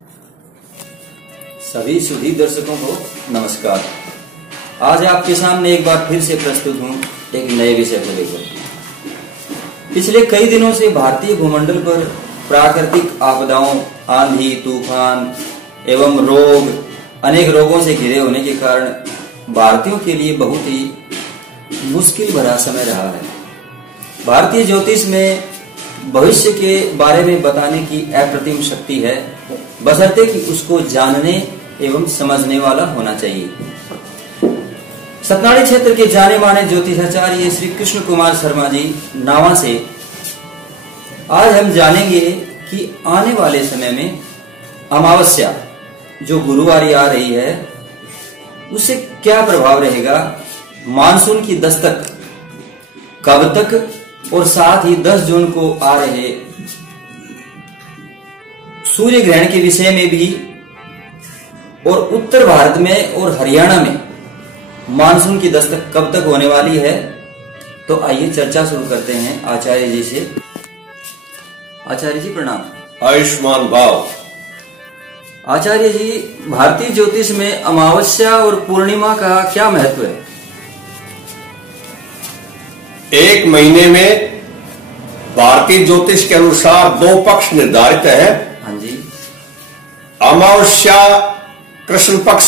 सभी सुधी दर्शकों को नमस्कार। आज आपके सामने एक बार फिर से प्रस्तुत हूँ एक नए विषय को लेकर। पिछले कई दिनों से भारतीय भूमंडल पर प्राकृतिक आपदाओं, आंधी, तूफान एवं रोग, अनेक रोगों से घिरे होने के कारण भारतीयों के लिए बहुत ही मुश्किल भरा समय रहा है। भारतीय ज्योतिष में भविष्य के बारे में बताने की अप्रतिम शक्ति है, बशर्ते कि उसको जानने एवं समझने वाला होना चाहिए। सतनाड़ी क्षेत्र के जाने माने ज्योतिषाचार्य श्री कृष्ण कुमार शर्मा जी नावा से आज हम जानेंगे कि आने वाले समय में अमावस्या जो गुरुवारी आ रही है उससे क्या प्रभाव रहेगा, मानसून की दस्तक कब तक और साथ ही 10 जून को आ रहे सूर्य ग्रहण के विषय में भी, और उत्तर भारत में और हरियाणा में मानसून की दस्तक कब तक होने वाली है। तो आइए चर्चा शुरू करते हैं आचार्य जी से। आचार्य जी प्रणाम। आयुष्मान भाव। आचार्य जी, भारतीय ज्योतिष में अमावस्या और पूर्णिमा का क्या महत्व है? एक महीने में भारतीय ज्योतिष के अनुसार 2 पक्ष निर्धारित है। हाँ जी। अमावस्या कृष्ण पक्ष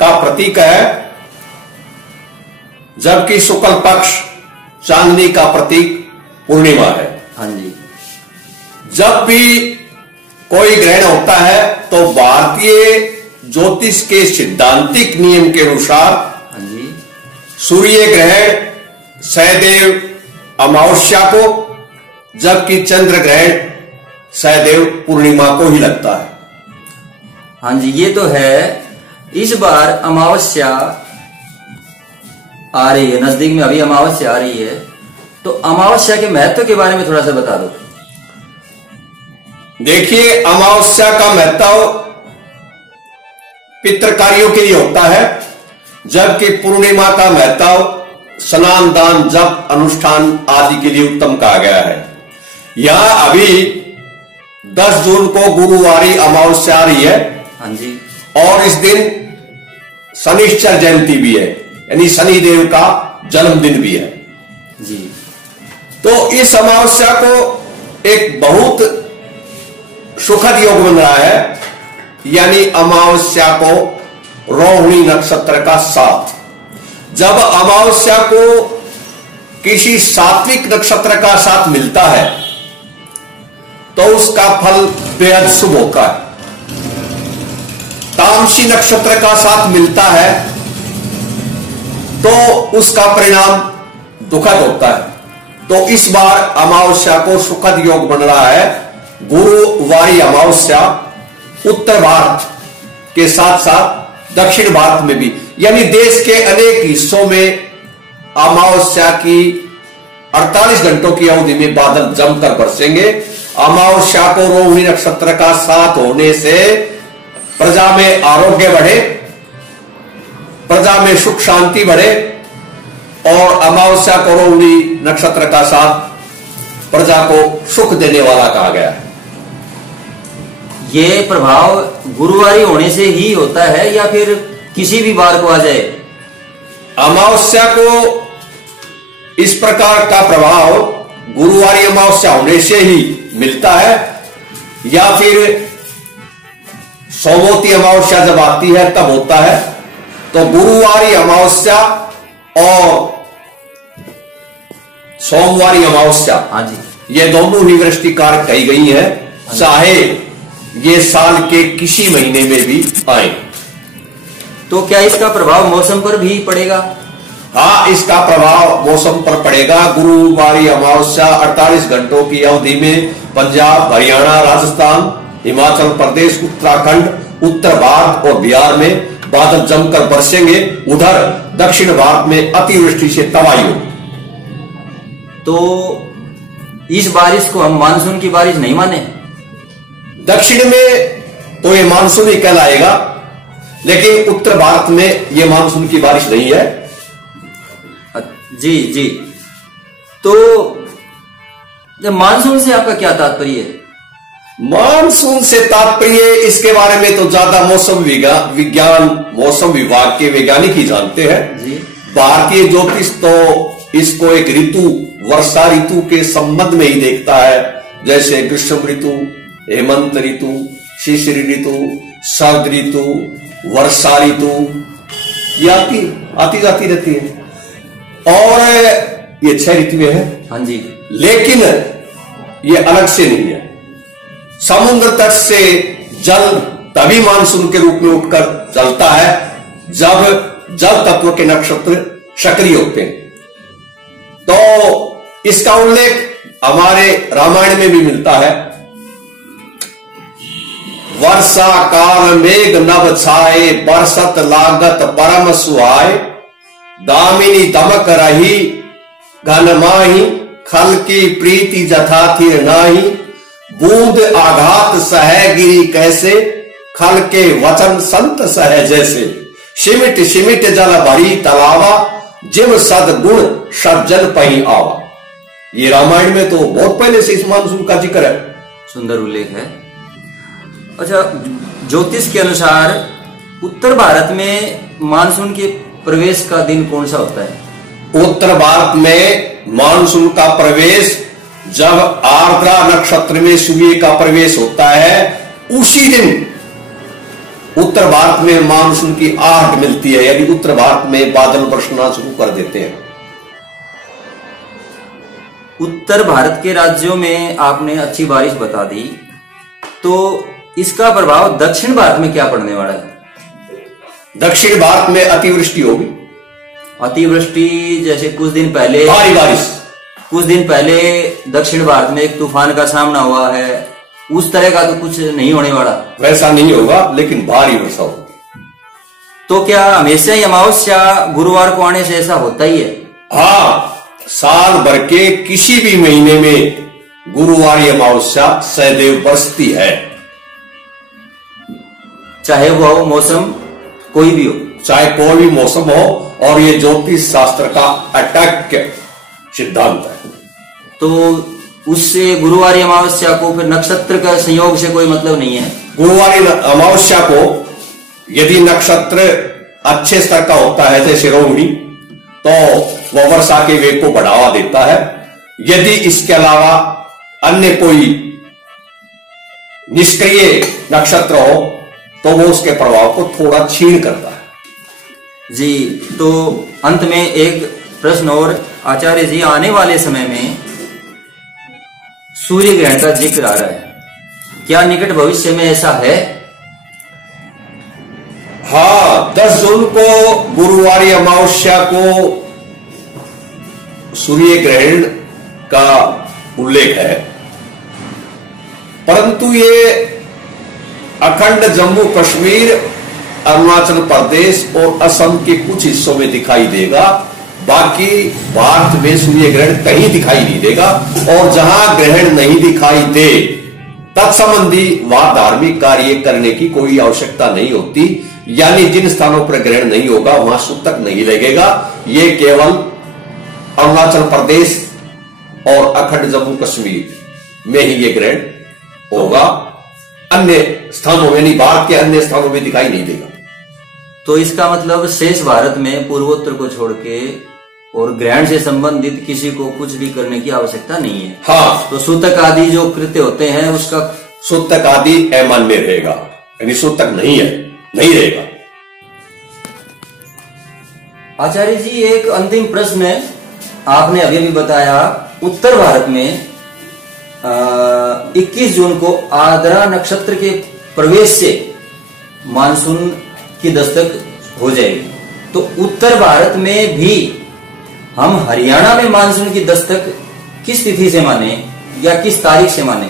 का प्रतीक है, जबकि शुक्ल पक्ष चांदनी का प्रतीक पूर्णिमा है। हाँ जी। जब भी कोई ग्रहण होता है तो भारतीय ज्योतिष के सिद्धांतिक नियम के अनुसार हाँ जी। सूर्य ग्रहण सहदेव अमावस्या को, जबकि चंद्र ग्रहण सहदेव पूर्णिमा को ही लगता है। हाँ जी, ये तो है। इस बार अमावस्या आ रही है, नजदीक में अभी अमावस्या आ रही है, तो अमावस्या के महत्व के बारे में थोड़ा सा बता दो। देखिए, अमावस्या का महत्व पितृ कार्यों के लिए होता है, जबकि पूर्णिमा का महत्व स्नान, दान, जप, अनुष्ठान आदि के लिए उत्तम कहा गया है। यहां अभी 10 जून को गुरुवारी अमावस्या आ रही है। हाँ जी। और इस दिन शनिश्चर जयंती भी है, यानी शनिदेव का जन्मदिन भी है जी। तो इस अमावस्या को एक बहुत सुखद योग बन रहा है, यानी अमावस्या को रोहिणी नक्षत्र का साथ। जब अमावस्या को किसी सात्विक नक्षत्र का साथ मिलता है तो उसका फल बेहद शुभ होता है। तामसी नक्षत्र का साथ मिलता है तो उसका परिणाम दुखद होता है। तो इस बार अमावस्या को सुखद योग बन रहा है। गुरुवारी अमावस्या उत्तर भारत के साथ साथ दक्षिण भारत में भी, यानी देश के अनेक हिस्सों में अमावस्या की 48 घंटों की अवधि में बादल जमकर बरसेंगे। अमावस्या को रोहिणी नक्षत्र का साथ होने से प्रजा में आरोग्य बढ़े, प्रजा में सुख शांति बढ़े, और अमावस्या को रोहिणी नक्षत्र का साथ प्रजा को सुख देने वाला कहा गया है। ये प्रभाव गुरुवारी होने से ही होता है या फिर किसी भी बार को आ जाए? अमावस्या को इस प्रकार का प्रभाव गुरुवारी अमावस्या होने से ही मिलता है, या फिर सोमवती अमावस्या जब आती है तब होता है। तो गुरुवारी अमावस्या और सोमवारी अमावस्या, हाँ जी, ये दोनों ही वृष्टिकार कही गई है, चाहे ये साल के किसी महीने में भी आए। तो क्या इसका प्रभाव मौसम पर भी पड़ेगा? हाँ, इसका प्रभाव मौसम पर पड़ेगा। गुरुवारी अमावस्या 48 घंटों की अवधि में पंजाब, हरियाणा, राजस्थान, हिमाचल प्रदेश, उत्तराखंड, उत्तर भारत और बिहार में बादल जमकर बरसेंगे। उधर दक्षिण भारत में अतिवृष्टि से तबाही होगी। तो इस बारिश को हम मानसून की बारिश नहीं माने? दक्षिण में तो ये मानसून ही कहलाएगा, लेकिन उत्तर भारत में ये मानसून की बारिश नहीं है। जी जी। तो मानसून से आपका क्या तात्पर्य है? मानसून से तात्पर्य इसके बारे में तो ज्यादा मौसम विभाग के वैज्ञानिक ही जानते हैं जी। भारतीय ज्योतिष तो इसको एक ऋतु, वर्षा ऋतु के संबंध में ही देखता है, जैसे ग्रीष्म ऋतु, हेमंत ऋतु, शिशिर ऋतु, शरद ऋतु, वर्षा ऋतु, ये आती जाती रहती है और ये 6 ऋतुएं हैं। हाँ जी। लेकिन ये अलग से नहीं है। समुद्र तट से जल तभी मानसून के रूप में उठकर चलता है जब जल तत्व के नक्षत्र सक्रिय होते हैं। तो इसका उल्लेख हमारे रामायण में भी मिलता है। वर्षा काल मेघ नभ छाए, बरसत लागत परम सुहाय, दामिनी दमक रही घन माही, खल की प्रीति जथा थिर नाही, बूंद आघात सह गिरी कैसे, खल के वचन संत सह जैसे, सिमिट सिमिट जल भरी तलावा, जिम सदगुण सज्जन पही आवा। ये रामायण में तो बहुत पहले से इस मानसून का जिक्र है। सुंदर उल्लेख है। अच्छा, ज्योतिष के अनुसार उत्तर भारत में मानसून के प्रवेश का दिन कौन सा होता है? उत्तर भारत में मानसून का प्रवेश जब आर्द्रा नक्षत्र में सूर्य का प्रवेश होता है, उसी दिन उत्तर भारत में मानसून की आहट मिलती है, यानी उत्तर भारत में बादल बरसना शुरू कर देते हैं। उत्तर भारत के राज्यों में आपने अच्छी बारिश बता दी, तो इसका प्रभाव दक्षिण भारत में क्या पड़ने वाला है? दक्षिण भारत में अतिवृष्टि होगी। अतिवृष्टि जैसे कुछ दिन पहले भारी बारिश, कुछ दिन पहले दक्षिण भारत में एक तूफान का सामना हुआ है, उस तरह का तो कुछ नहीं होने वाला। वैसा नहीं होगा, लेकिन भारी वर्षा होगी। तो क्या हमेशा ही अमावस्या गुरुवार को आने से ऐसा होता ही है? हाँ, साल भर के किसी भी महीने में गुरुवार अमावस्या सदैव बरसती है, चाहे वो मौसम कोई भी हो, चाहे कोई भी मौसम हो। और ये ज्योतिष शास्त्र का अटक सिद्धांत है। तो उससे गुरुवारी अमावस्या को फिर नक्षत्र का संयोग से कोई मतलब नहीं है? गुरुवारी अमावस्या को यदि नक्षत्र अच्छे स्तर का होता है, जैसे रोहिणी, तो वह वर्षा के वेग को बढ़ावा देता है। यदि इसके अलावा अन्य कोई निष्क्रिय नक्षत्र हो तो वो उसके प्रभाव को थोड़ा क्षीण करता है। जी, तो अंत में एक प्रश्न और आचार्य जी, आने वाले समय में सूर्य ग्रहण का जिक्र आ रहा है, क्या निकट भविष्य में ऐसा है? हाँ, 10 जून को गुरुवारी अमावस्या को सूर्य ग्रहण का उल्लेख है, परंतु ये अखंड जम्मू कश्मीर, अरुणाचल प्रदेश और असम के कुछ हिस्सों में दिखाई देगा। बाकी भारत में सूर्य ग्रहण कहीं दिखाई नहीं देगा। और जहां ग्रहण नहीं दिखाई दे, तत्संबंधी वहां धार्मिक कार्य करने की कोई आवश्यकता नहीं होती। यानी जिन स्थानों पर ग्रहण नहीं होगा वहां सूतक नहीं लगेगा। ये केवल अरुणाचल प्रदेश और अखंड जम्मू कश्मीर में ही ये ग्रहण होगा, अन्य स्थानों में नहीं, भारत के अन्य स्थानों में दिखाई नहीं देगा। तो इसका मतलब शेष भारत में पूर्वोत्तर को छोड़ के और ग्रहण से संबंधित किसी को कुछ भी करने की आवश्यकता नहीं है। हाँ, तो सूतक आदि जो कृत्य होते हैं उसका सूतक आदि अमान्य रहेगा, यानी सूतक नहीं है, नहीं रहेगा। आचार्य जी, एक अंतिम प्रश्न है। आपने अभी भी बताया उत्तर भारत में 21 जून को आर्द्रा नक्षत्र के प्रवेश से मानसून की दस्तक हो जाएगी। तो उत्तर भारत में भी हम हरियाणा में मानसून की दस्तक किस तिथि से माने या किस तारीख से माने?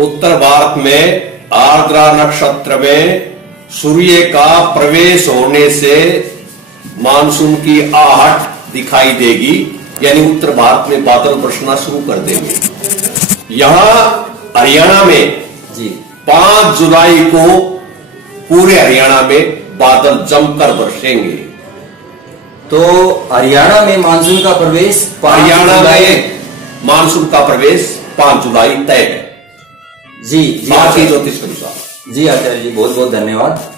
उत्तर भारत में आर्द्रा नक्षत्र में सूर्य का प्रवेश होने से मानसून की आहट दिखाई देगी, यानी उत्तर भारत में बादल बरसना शुरू कर देंगे। यहां हरियाणा में जी 5 जुलाई को पूरे हरियाणा में बादल जमकर बरसेंगे। तो हरियाणा में मानसून का प्रवेश हरियाणा में मानसून का प्रवेश 5 जुलाई तय है। जी भारतीय ज्योतिष के अनुसार। जी आचार्य जी, बहुत बहुत धन्यवाद।